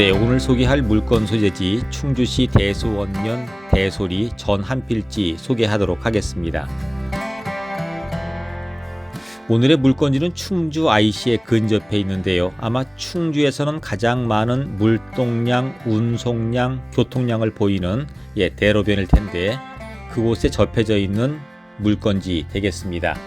네, 오늘 소개할 물건 소재지 충주시 대소원면 대소리 전 한필지 소개하도록 하겠습니다. 오늘의 물건지는 충주 IC에 근접해 있는데요. 아마 충주에서는 가장 많은 물동량, 운송량, 교통량을 보이는 예, 대로변일 텐데 그곳에 접해져 있는 물건지 되겠습니다.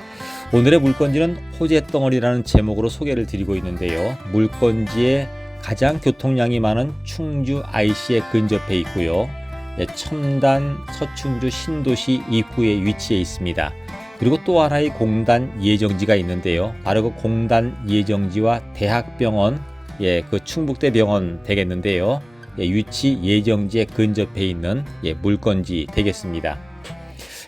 오늘의 물건지는 호재 덩어리라는 제목으로 소개를 드리고 있는데요. 물건지에 가장 교통량이 많은 충주 IC에 근접해 있고요. 예, 첨단 서충주 신도시 입구에 위치해 있습니다. 그리고 또 하나의 공단 예정지가 있는데요. 바로 그 공단 예정지와 대학병원, 예, 그 충북대병원 되겠는데요. 예, 위치 예정지에 근접해 있는 예, 물건지 되겠습니다.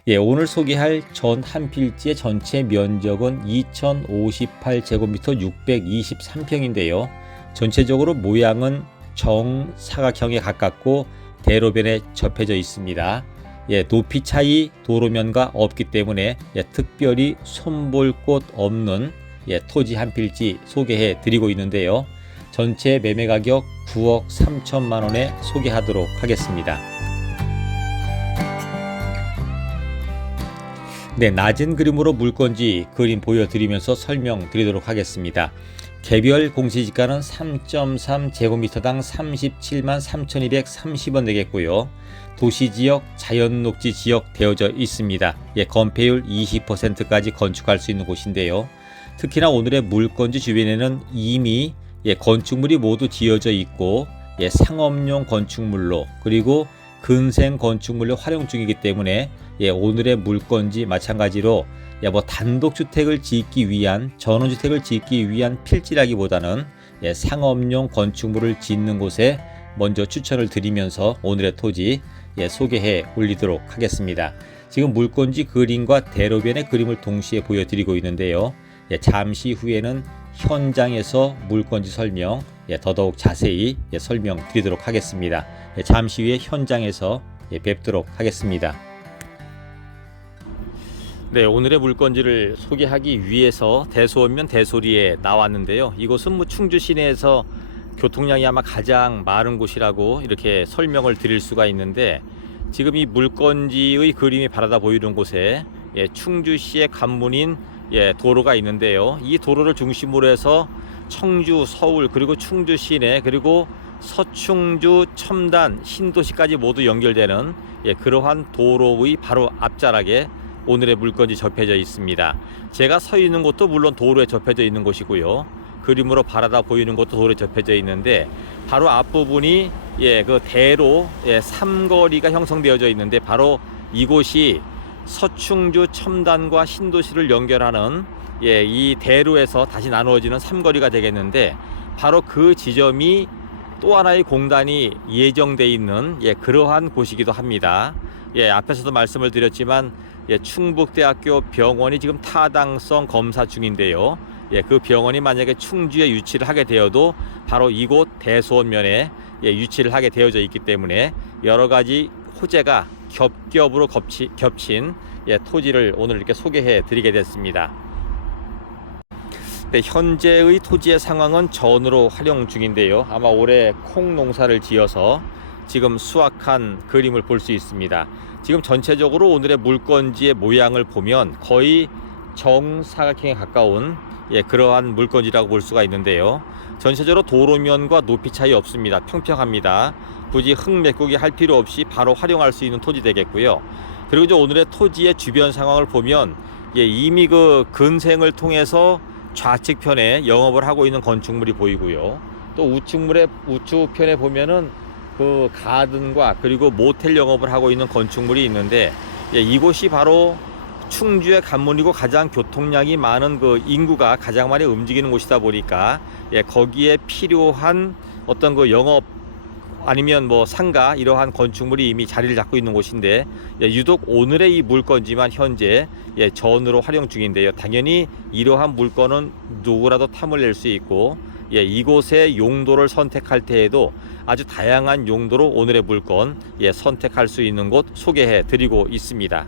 예, 오늘 소개할 전 한 필지의 전체 면적은 2058제곱미터 623평인데요. 전체적으로 모양은 정사각형에 가깝고 대로변에 접해져 있습니다. 예, 높이 차이 도로면과 없기 때문에 예, 특별히 손볼 곳 없는 예, 토지 한 필지 소개해 드리고 있는데요. 전체 매매 가격 9억 3천만 원에 소개하도록 하겠습니다. 네, 낮은 그림으로 물건지 그림 보여드리면서 설명드리도록 하겠습니다. 개별 공시지가는 3.3 제곱미터당 37만 3,230원 되겠고요. 도시지역, 자연녹지 지역 되어져 있습니다. 예, 건폐율 20%까지 건축할 수 있는 곳인데요. 특히나 오늘의 물건지 주변에는 이미 예, 건축물이 모두 지어져 있고 예, 상업용 건축물로 그리고 근생 건축물로 활용 중이기 때문에 예, 오늘의 물건지 마찬가지로 야, 뭐 단독주택을 짓기 위한 전원주택을 짓기 위한 필지라기보다는 예, 상업용 건축물을 짓는 곳에 먼저 추천을 드리면서 오늘의 토지 예, 소개해 올리도록 하겠습니다. 지금 물건지 그림과 대로변의 그림을 동시에 보여드리고 있는데요. 예, 잠시 후에는 현장에서 물건지 설명 예, 더더욱 자세히 예, 설명드리도록 하겠습니다. 예, 잠시 후에 현장에서 예, 뵙도록 하겠습니다. 네, 오늘의 물건지를 소개하기 위해서 대소원면 대소리에 나왔는데요. 이곳은 뭐 충주 시내에서 교통량이 아마 가장 많은 곳이라고 이렇게 설명을 드릴 수가 있는데 지금 이 물건지의 그림이 바라다 보이는 곳에 예, 충주시의 관문인 예, 도로가 있는데요. 이 도로를 중심으로 해서 청주, 서울 그리고 충주 시내 그리고 서충주, 첨단, 신도시까지 모두 연결되는 예, 그러한 도로의 바로 앞자락에 오늘의 물건지 접해져 있습니다. 제가 서 있는 곳도 물론 도로에 접해져 있는 곳이고요. 그림으로 바라다 보이는 곳도 도로에 접해져 있는데 바로 앞부분이 예, 그 대로 예, 삼거리가 형성되어져 있는데 바로 이곳이 서충주 첨단과 신도시를 연결하는 예, 이 대로에서 다시 나누어지는 삼거리가 되겠는데 바로 그 지점이 또 하나의 공단이 예정돼 있는 예, 그러한 곳이기도 합니다. 예, 앞에서도 말씀을 드렸지만 예, 충북대학교 병원이 지금 타당성 검사 중인데요. 예, 그 병원이 만약에 충주에 유치를 하게 되어도 바로 이곳 대소원면에 예, 유치를 하게 되어져 있기 때문에 여러 가지 호재가 겹겹으로 겹치, 겹친 예, 토지를 오늘 이렇게 소개해 드리게 됐습니다. 네, 현재의 토지의 상황은 전으로 활용 중인데요. 아마 올해 콩 농사를 지어서 지금 수확한 그림을 볼 수 있습니다. 지금 전체적으로 오늘의 물건지의 모양을 보면 거의 정사각형에 가까운 예, 그러한 물건지라고 볼 수가 있는데요. 전체적으로 도로면과 높이 차이 없습니다. 평평합니다. 굳이 흙 메꾸기 할 필요 없이 바로 활용할 수 있는 토지 되겠고요. 그리고 이제 오늘의 토지의 주변 상황을 보면 예, 이미 그 근생을 통해서 좌측편에 영업을 하고 있는 건축물이 보이고요. 또 우측물의 우측편에 보면은 그 가든과 그리고 모텔 영업을 하고 있는 건축물이 있는데 예, 이곳이 바로 충주의 관문이고 가장 교통량이 많은 그 인구가 가장 많이 움직이는 곳이다 보니까 예, 거기에 필요한 어떤 그 영업 아니면 뭐 상가 이러한 건축물이 이미 자리를 잡고 있는 곳인데 예, 유독 오늘의 이 물건지만 현재 예, 전으로 활용 중인데요. 당연히 이러한 물건은 누구라도 탐을 낼 수 있고 예, 이곳의 용도를 선택할 때에도 아주 다양한 용도로 오늘의 물건 예, 선택할 수 있는 곳 소개해 드리고 있습니다.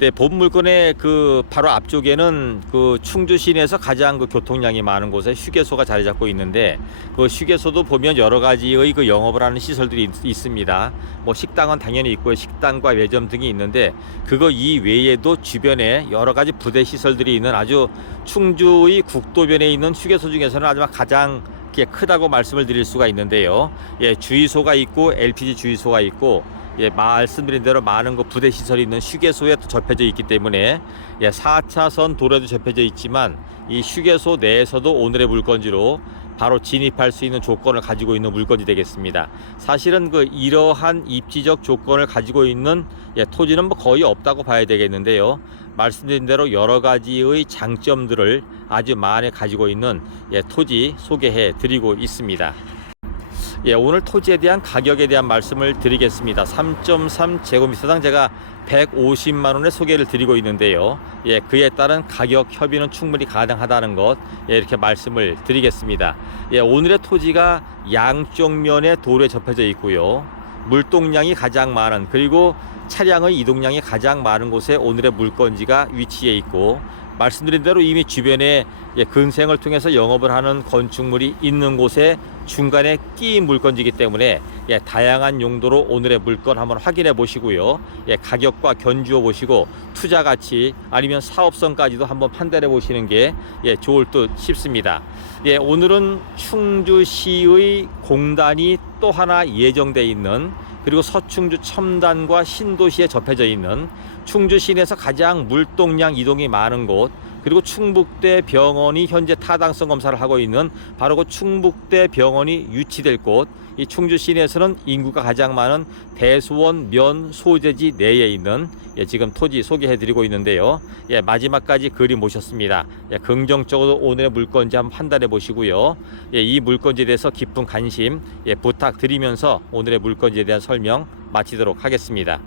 네, 본 물건의 그 바로 앞쪽에는 그 충주 시내에서 가장 그 교통량이 많은 곳에 휴게소가 자리 잡고 있는데 그 휴게소도 보면 여러 가지의 그 영업을 하는 시설들이 있, 습니다뭐 식당은 당연히 있고요. 식당과 매점 등이 있는데 그거 이외에도 주변에 여러 가지 부대 시설들이 있는 아주 충주의 국도변에 있는 휴게소 중에서는 아주 가장 크다고 말씀을 드릴 수가 있는데요. 예, 주유소가 있고 LPG 주유소가 있고 예, 말씀드린 대로 많은 그 부대 시설이 있는 휴게소에 또 접해져 있기 때문에 예, 4차선 도로에도 접해져 있지만 이 휴게소 내에서도 오늘의 물건지로 바로 진입할 수 있는 조건을 가지고 있는 물건이 되겠습니다. 사실은 그 이러한 입지적 조건을 가지고 있는 예, 토지는 뭐 거의 없다고 봐야 되겠는데요. 말씀드린 대로 여러 가지의 장점들을 아주 많이 가지고 있는 예, 토지 소개해 드리고 있습니다. 예, 오늘 토지에 대한 가격에 대한 말씀을 드리겠습니다. 3.3 제곱미터당 제가 150만 원의 소개를 드리고 있는데요. 예, 그에 따른 가격 협의는 충분히 가능하다는 것 예, 이렇게 말씀을 드리겠습니다. 예, 오늘의 토지가 양쪽 면에 도로에 접해져 있고요. 물동량이 가장 많은 그리고 차량의 이동량이 가장 많은 곳에 오늘의 물건지가 위치해 있고 말씀드린 대로 이미 주변에 예, 근생을 통해서 영업을 하는 건축물이 있는 곳에 중간에 끼인 물건지기 때문에 예, 다양한 용도로 오늘의 물건 한번 확인해 보시고요. 예, 가격과 견주어 보시고 투자 가치 아니면 사업성까지도 한번 판단해 보시는 게 예, 좋을 듯 싶습니다. 예, 오늘은 충주시의 공단이 또 하나 예정돼 있는 그리고 서충주 첨단과 신도시에 접해져 있는 충주 시내에서 가장 물동량 이동이 많은 곳 그리고 충북대 병원이 현재 타당성 검사를 하고 있는 바로 그 충북대 병원이 유치될 곳, 이 충주 시내에서는 인구가 가장 많은 대수원 면 소재지 내에 있는 예, 지금 토지 소개해드리고 있는데요. 예, 마지막까지 그림 모셨습니다. 예, 긍정적으로 오늘의 물건지 한번 판단해 보시고요. 예, 이 물건지에 대해서 깊은 관심 예, 부탁드리면서 오늘의 물건지에 대한 설명 마치도록 하겠습니다.